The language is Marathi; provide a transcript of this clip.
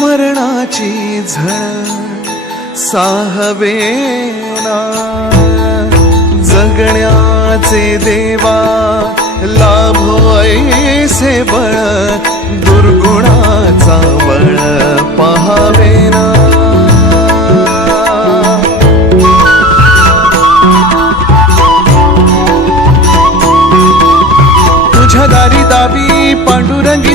मरणाची झळ साहवेना जगण्याचे देवा लाभो ऐसे बळ दुर्गुणाचा बळ पहावेना तुझ्या दारी दावी पांडुरंगी